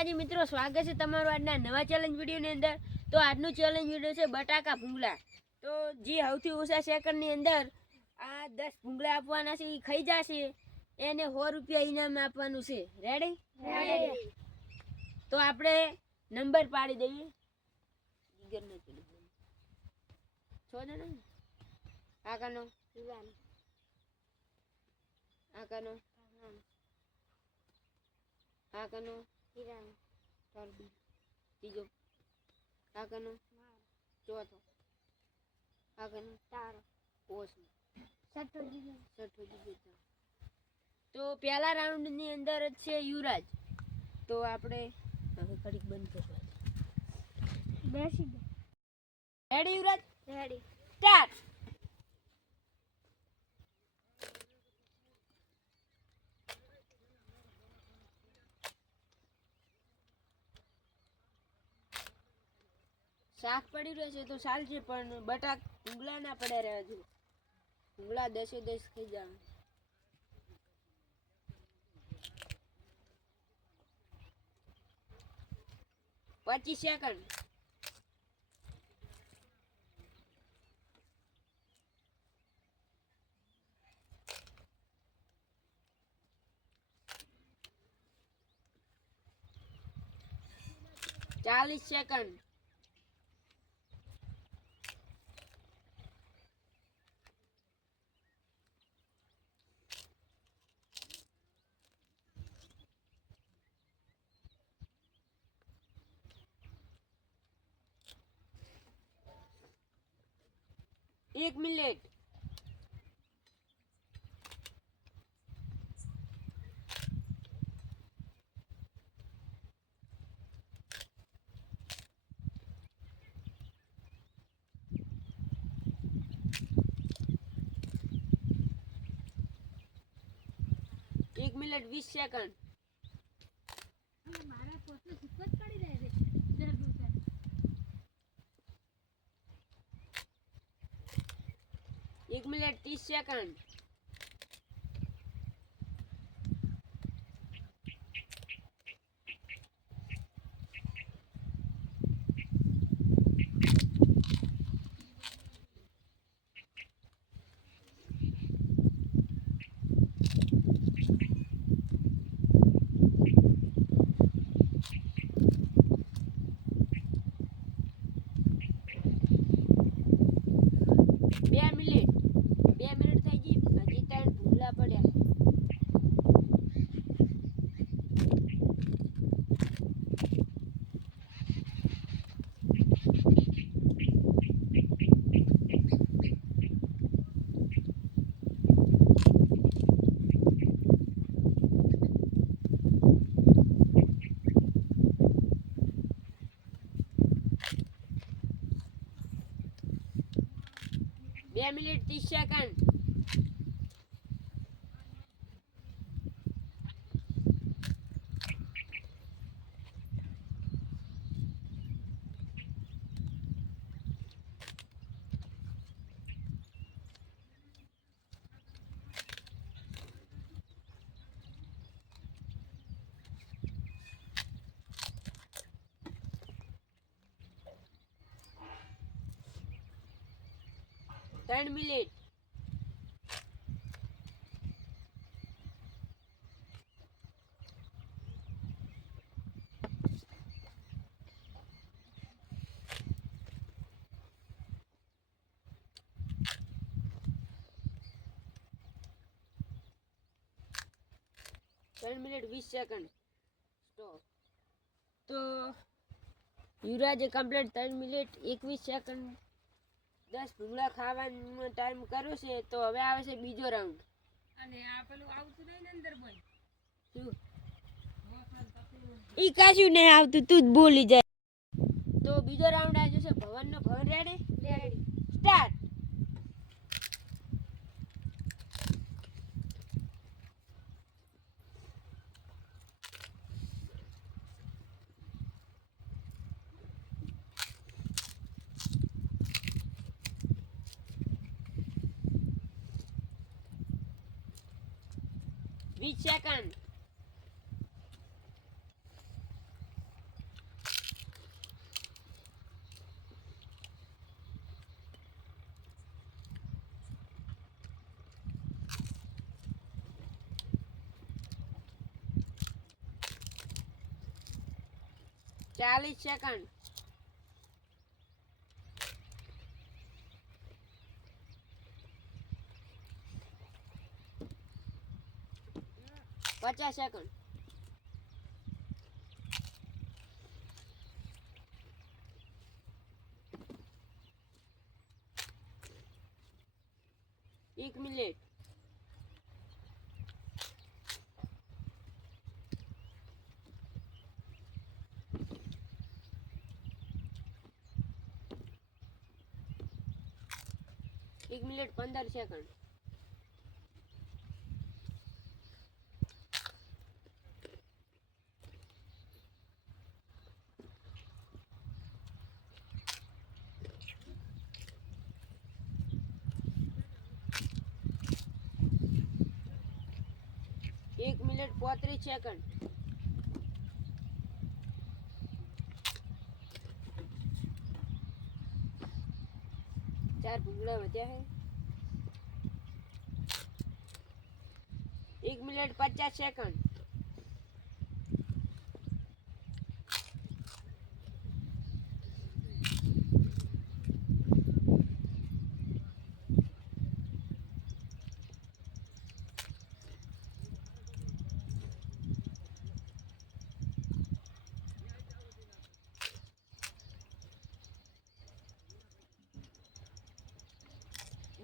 માતાજી મિત્રો, સ્વાગત છે તમારું આજના નવા ચેલેન્જ વિડીયોની અંદર। તો આજનું ચેલેન્જ વિડીયો છે બટાકા ભૂંગળા। તો જે સૌથી ઓછા સેકન્ડની અંદર આ 10 ભૂંગળા આપવાના છે, એ ખાઈ જશે એને 100 રૂપિયા ઇનામ આપવાનું છે। રેડી? રેડી। તો આપણે નંબર પાડી દઈએ। આકાનો આકાનો આકાનો ત્રીજો આકાનો ચોથો આકાનો પાંચમો છઠ્ઠો જીગો। તો પહેલા રાઉન્ડની અંદર જ છે યુવરાજ। તો આપણે હવે ઘડીક બંધ કરવા બેસી દે। રેડી યુવરાજ? Ready, start. શાક પડી રહેશે તો ચાલશે, પણ ભૂંગળા ના પડ્યા રહ્યા જો। ભૂંગળા 10 10 ખાઈ જાવ। 25 સેકન્ડ। ચાલીસ સેકન્ડ। 1 મિનિટ। 1 મિનિટ 20 સેકન્ડ। 1 મિનિટ 30 સેકન્ડ। 2 મિનિટ થઈ ગઈ, હજી 3 ભૂંગળા પડ્યા। 2 મિનિટ 30 સેકન્ડ। 3 મિનિટ। 3 મિનિટ 20 સેકન્ડ। સ્ટોપ। તો યુવરાજે કમ્પ્લીટ 3 મિનિટ 21 સેકન્ડ 10 ભૂંગળા ખાવાનો ટાઈમ કર્યો છે। તો હવે આવે છે બીજો રાઉન્ડ। અને આ પેલું આવતું નહીં ને અંદર બોલ શું ઈ કાશું નહીં આવતું, તું જ બોલી જાય। તો બીજો રાઉન્ડ આવ્યો છે ભવનનો। Bhavan ready? Ready, start. 20 second. 40 second. 50 second. 1 minute. 1 minute 15 second. 1 minute 35 second. 4 ભૂંગળા વધ્યા હે. 1 minute 50 second.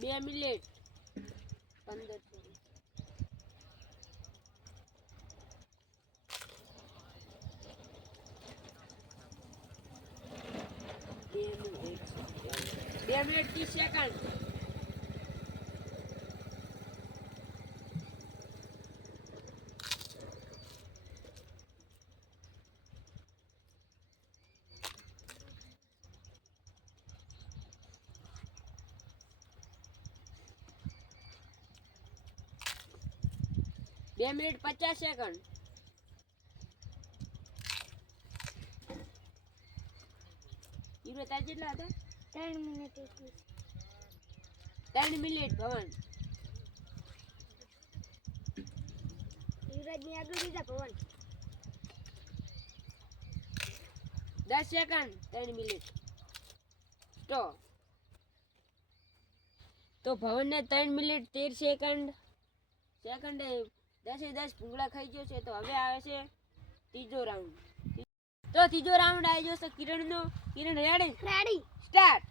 2 minute 15 second. 2 minute 30 second. 2 minute 50 second. 20 જેટલા હતા. 3 મિનિટ 3 મિનિટ ભવન. યુવરાજની આગળ બીજા ભવન. 10 સેકન્ડ. 3 મિનિટ. સ્ટોપ. તો ભવનને 3 મિનિટ 13 સેકન્ડ સેકન્ડે 10 ભૂંગળા ખાઈ ગયો છે. તો હવે આવે છે ત્રીજો રાઉન્ડ. તો ત્રીજો રાઉન્ડ આવી ગયો છે કિરણનો. કિરણ રેડી સ્ટાર્ટ.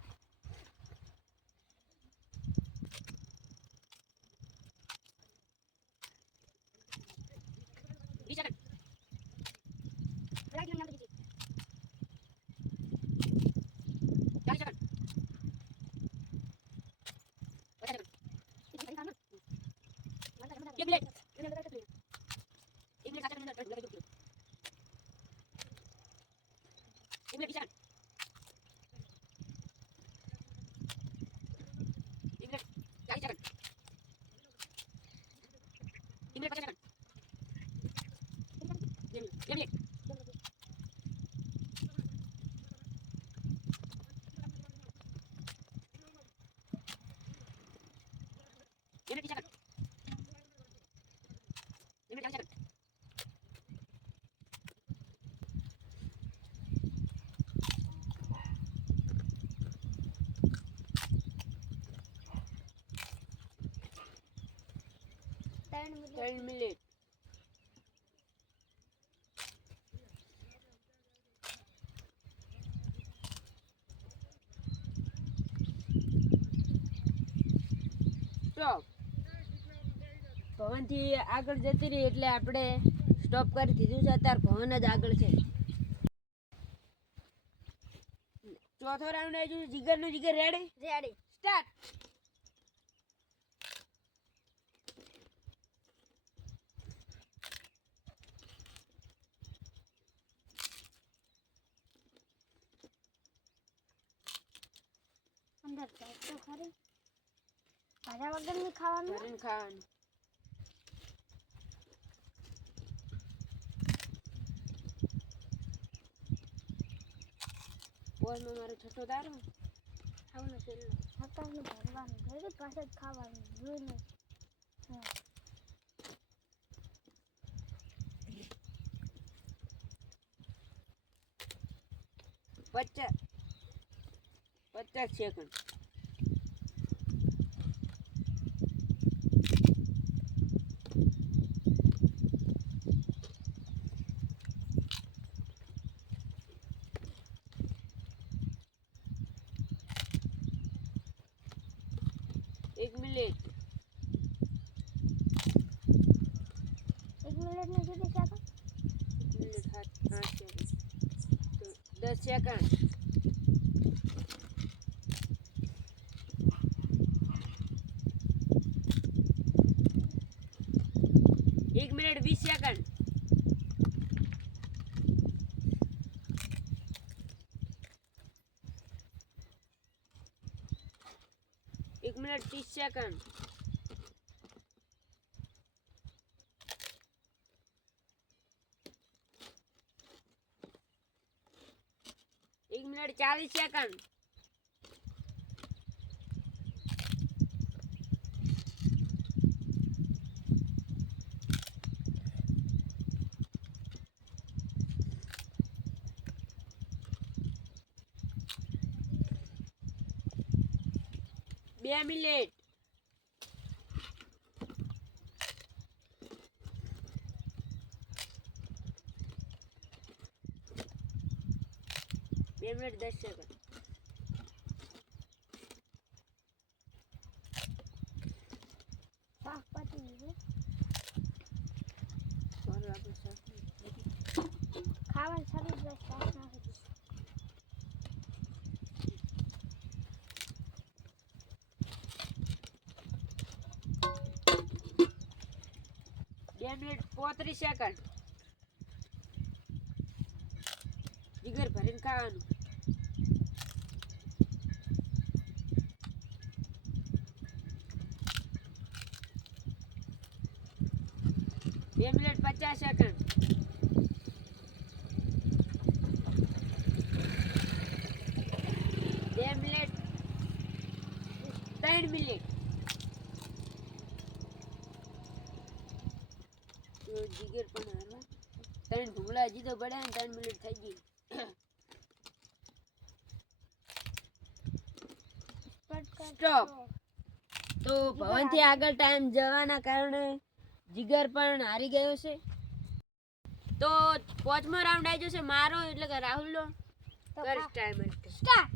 ત્રણ મિનિટ. સ્ટોપ. ભવનથી આગળ જતી રહી એટલે આપણે સ્ટોપ કરી દીધું છે. અત્યારે ભવન જ આગળ છે. ચોથો રાઉન્ડ આવી ગયો. જીગરનું જીગર રેડી સ્ટાર્ટ. અંદર જાય તો ખરી. ભાજા વગરની ખાવાનું. ભરીને ખાવાનું. બોલમાં મારો છઠ્ઠો દારો. ખાવાનું છેલ્લું. હતાને ભરવાનું. ઘરે પાસે જ ખાવાનું. જોઈને. હા. 50 સેકન્ડ. એક મિનિટ. 1 મિનિટની કેટલી સેકન્ડ? 8 સેકન્ડ. તો 10 સેકન્ડ. 1 મિનિટ 20 સેકન્ડ. 1 મિનિટ 30 સેકન્ડ. 1 મિનિટ 40 સેકન્ડ. 2 મિનિટ. 2 મિનિટ 10 સેકન્ડ. શાક પતી ગયું. મારું આપણે શાક ખાવાનું સારું જ શાક નાખી દીધું. બે મિનિટ 35 સેકન્ડ. જીગર ભરીને ખાવાનું. 2 મિનિટ 50 સેકન્ડ. 2 મિનિટ 3 મિનિટ. તો જીગર પણ હાલો 3 ભૂંગળા હજી તો પડ્યા ને 3 મિનિટ થઈ ગઈ. સ્ટોપ. તો ભવનથી આગળ ટાઈમ જવાના કારણે જીગર પણ હારી ગયો છે. તો 5મો રાઉન્ડ આવી જશે મારો એટલે કે રાહુલનો. કર ટાઈમ સ્ટાર્ટ.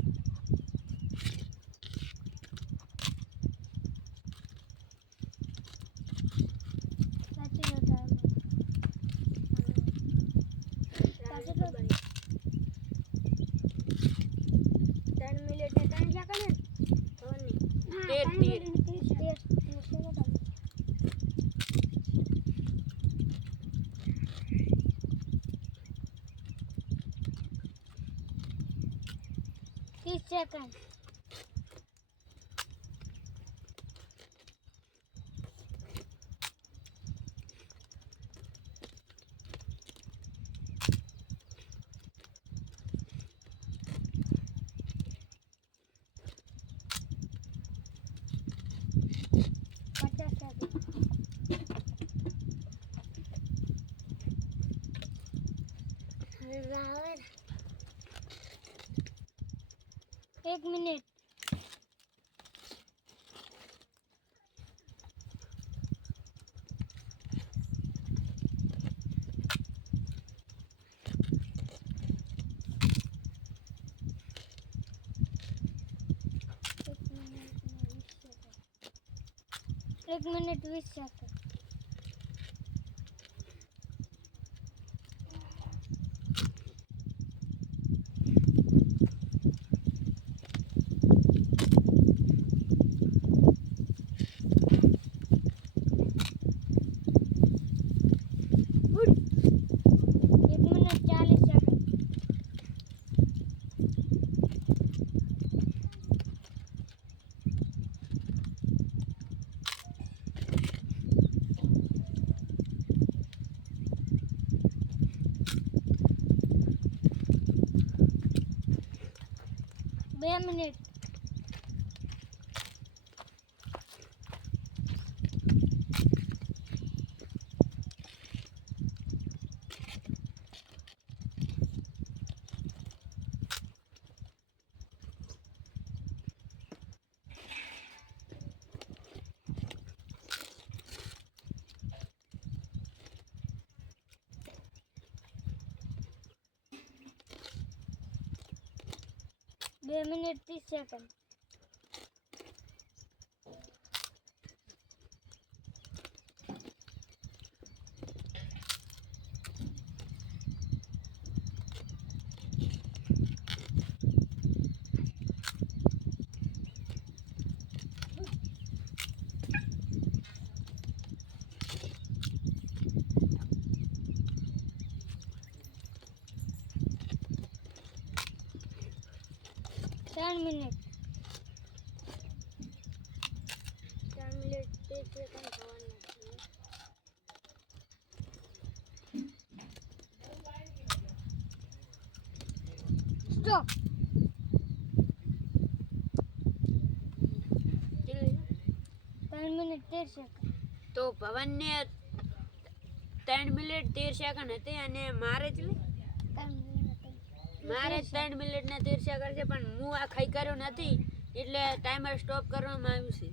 સેકન્ડ. એક મિનિટ. એક મિનિટ 20 સેકન્ડ. બે મિનિટ. 2 મિનિટ 30 સેકન્ડ. ત્રણ મિનિટ 30 સેકન્ડ થવાના છે. સ્ટોપ. કેટલી? 3 મિનિટ 13 સેકન્ડ. તો ભવનને 3 મિનિટ 13 સેકન્ડ હતી અને મારે જ મારે 3 મિનિટ ને 13 સેકન્ડ છે, પણ હું આ ખાઈ કર્યો નથી એટલે ટાઈમર સ્ટોપ કરવામાં આવ્યું છે.